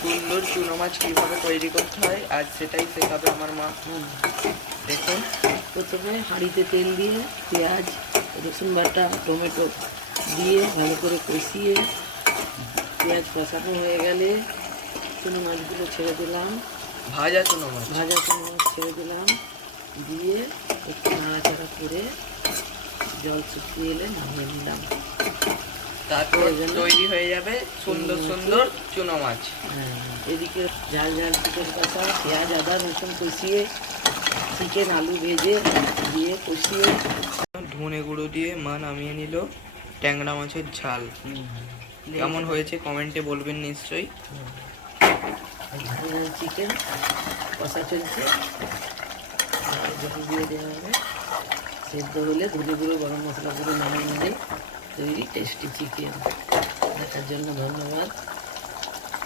সুন্দর চুনো মাছ কীভাবে তৈরি করতে হয় আজ সেটাই শেখাবে আমার মা। দেখুন, প্রথমে হাঁড়িতে তেল দিয়ে পেঁয়াজ, রসুন বাটা, টমেটো দিয়ে ভালো করে কষিয়ে পেঁয়াজ কষানো হয়ে গেলে চুনো মাছগুলো ছেড়ে দিলাম, ভাজা চুনো মাছ। ভাজা চুনো মাছ ছেড়ে দিলাম, দিয়ে একটু নাড়াচাড়া করে জল শুকিয়ে এলে নামিয়ে নিলাম। তারপর তৈরি হয়ে যাবে সুন্দর সুন্দর চুনো মাছ। হ্যাঁ, এদিকে ঝাল ঝাল চিকেন কষা, পেঁয়াজ আদা রসুন কষিয়ে চিকেন আলু ভেজে দিয়ে কষিয়ে ধনে গুঁড়ো দিয়ে মা নামিয়ে নিল ট্যাংরা মাছের ঝাল। কেমন হয়েছে কমেন্টে বলবেন নিশ্চয়ই। ঝাল ঝাল চিকেন কষা চলছে, জল দিয়ে দেওয়া হবে, সেদ্ধ হলে ধনে গুঁড়ো গরম মশলা গুঁড়ো নামিয়ে নিলে তৈরি টেস্টি চিকেন। দেখার জন্য ধন্যবাদ।